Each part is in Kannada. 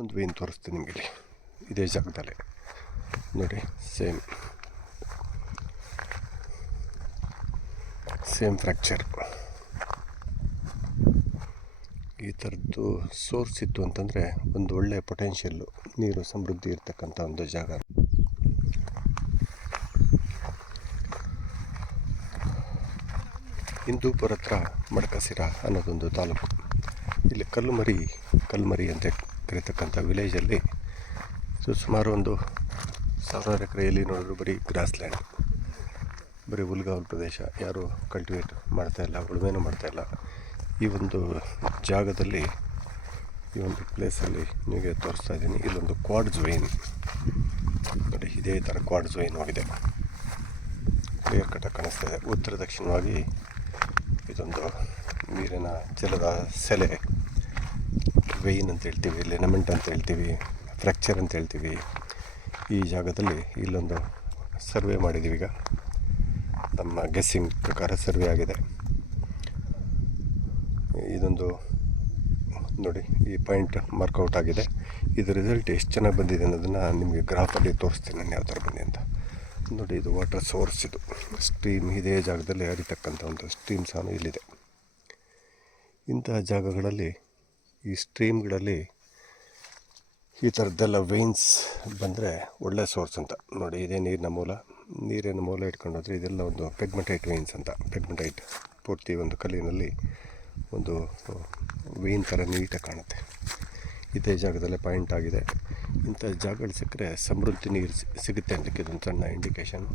ಒಂದು ವೇನ್ ತೋರಿಸ್ತೀನಿ ನಿಮಗೆ ಇಲ್ಲಿ ಇದೇ ಜಾಗದಲ್ಲಿ ನೋಡಿ. Same fracture. ಈ ಥರದ್ದು ಸೋರ್ಸ್ ಇತ್ತು ಅಂತಂದರೆ ಒಂದು ಒಳ್ಳೆಯ ಪೊಟೆನ್ಷಿಯಲ್ಲು, ನೀರು ಸಮೃದ್ಧಿ ಇರ್ತಕ್ಕಂಥ ಒಂದು ಜಾಗ. ಹಿಂದೂಪುರ ಹತ್ರ ಮಡಕಸಿರ ಅನ್ನೋದೊಂದು ತಾಲೂಕು. ಇಲ್ಲಿ ಕಲ್ಮರಿ ಅಂತ ಕರೀತಕ್ಕಂಥ ವಿಲೇಜಲ್ಲಿ ಇದು ಸುಮಾರು ಒಂದು 1000 ಎಕರೆಯಲ್ಲಿ ನೋಡಿದ್ರು ಬರೀ ಗ್ರಾಸ್ಲ್ಯಾಂಡ್, ಬರೀ ಹುಲ್ಗಾವಲು ಪ್ರದೇಶ. ಯಾರೂ ಕಲ್ಟಿವೇಟ್ ಮಾಡ್ತಾಯಿಲ್ಲ, ಉಳುಮೆನೂ ಮಾಡ್ತಾಯಿಲ್ಲ. ಈ ಒಂದು ಜಾಗದಲ್ಲಿ, ಈ ಒಂದು ಪ್ಲೇಸಲ್ಲಿ ನಿಮಗೆ ತೋರಿಸ್ತಾ ಇದ್ದೀನಿ. ಇಲ್ಲೊಂದು ಕ್ವಾಡ್ಸ್ ವೇನ್ ನೋಡಿ, ಇದೇ ಥರ ಕ್ವಾಡ್ಸ್ ವೇನ್ ಹೋಗಿದೆ, ಕ್ಲಿಯರ್ ಕಟ್ಟಾಗಿ ಕಾಣಿಸ್ತಾ ಇದೆ. ಉತ್ತರ ದಕ್ಷಿಣವಾಗಿ ಇದೊಂದು ನೀರಿನ ಜಲದ ಸೆಲೆ, ವೇನ್ ಅಂತ ಹೇಳ್ತೀವಿ, ಲಿನಮೆಂಟ್ ಅಂತ ಹೇಳ್ತೀವಿ, ಫ್ರ್ಯಾಕ್ಚರ್ ಅಂತ ಹೇಳ್ತೀವಿ. ಈ ಜಾಗದಲ್ಲಿ ಇಲ್ಲೊಂದು ಸರ್ವೆ ಮಾಡಿದ್ದೀವಿ. ಈಗ ನಮ್ಮ ಗೆಸ್ಸಿಂಗ್ ಪ್ರಕಾರ ಸರ್ವೆ ಆಗಿದೆ. ಇದೊಂದು ನೋಡಿ, ಈ ಪಾಯಿಂಟ್ ಮಾರ್ಕೌಟ್ ಆಗಿದೆ. ಇದು ರಿಸಲ್ಟ್ ಎಷ್ಟು ಚೆನ್ನಾಗಿ ಬಂದಿದೆ ಅನ್ನೋದನ್ನು ನಿಮಗೆ ಗ್ರಾಫಲ್ಲಿ ತೋರಿಸ್ತೀನಿ ನಾನು ಯಾವ ಥರ ಬಂದಿದೆ ಅಂತ. ನೋಡಿ, ಇದು ವಾಟರ್ ಸೋರ್ಸ್, ಇದು ಸ್ಟ್ರೀಮ್ ಇದೇ ಜಾಗದಲ್ಲಿ ಹರಿತಕ್ಕಂಥ ಒಂದು ಸ್ಟ್ರೀಮ್ ಸಹ ಇಲ್ಲಿದೆ. ಇಂತಹ ಜಾಗಗಳಲ್ಲಿ, ಈ ಸ್ಟ್ರೀಮ್ಗಳಲ್ಲಿ ಈ ಥರದ್ದೆಲ್ಲ ವೇನ್ಸ್ ಬಂದರೆ ಒಳ್ಳೆ ಸೋರ್ಸ್ ಅಂತ. ನೋಡಿ, ಇದೇ ನೀರಿನ ಮೂಲ ಇಟ್ಕೊಂಡೋದ್ರೆ ಇದೆಲ್ಲ ಒಂದು ಪೆಗ್ಮಟೈಟ್ ವೇನ್ಸ್ ಅಂತ. ಪೆಗ್ಮಟೈಟ್ ಪೂರ್ತಿ ಒಂದು ಕಲ್ಲಿನಲ್ಲಿ ಒಂದು ವೇನ್ ಥರ ನೀಟಾಗಿ ಕಾಣುತ್ತೆ. ಇದೇ ಜಾಗದಲ್ಲೇ ಪಾಯಿಂಟ್ ಆಗಿದೆ. ಇಂಥ ಜಾಗಗಳು ಸಿಕ್ಕರೆ ಸಮೃದ್ಧಿ ನೀರು ಸಿಗುತ್ತೆ ಅಂತಕ್ಕೆ ಇದೊಂದು ಸಣ್ಣ ಇಂಡಿಕೇಶನ್.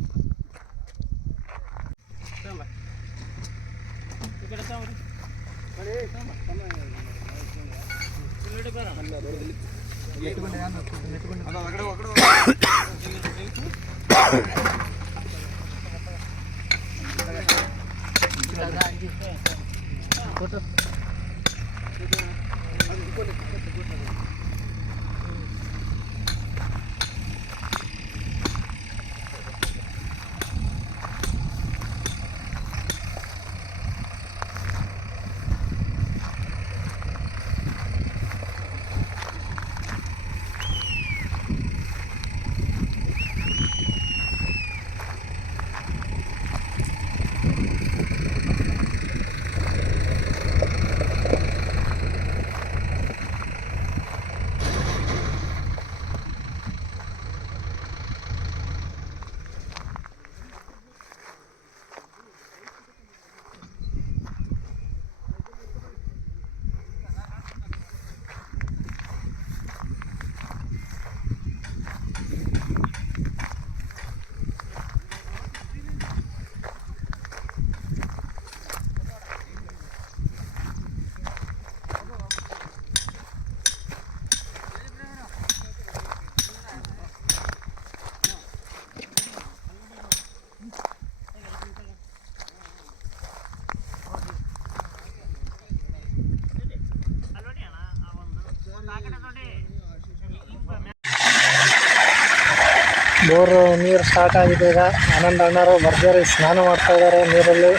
ಬೋರು ನೀರು ಸ್ಟಾರ್ಟ್ ಆಗಿದೆ. ಈಗ ಆನಂದ್ ಅಣ್ಣರು ಭರ್ಜರಿ ಸ್ನಾನ ಮಾಡ್ತಾ ಇದ್ದಾರೆ ನೀರಲ್ಲಿ.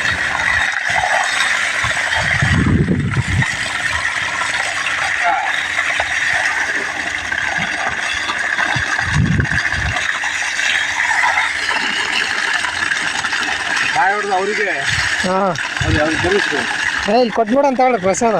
ಅವರಿಗೆ ಹಾಂ, ಇಲ್ಲಿ ಕೊಟ್ಬಿಡು ಅಂತ ಹೇಳಿ ಪ್ರಸಾದ.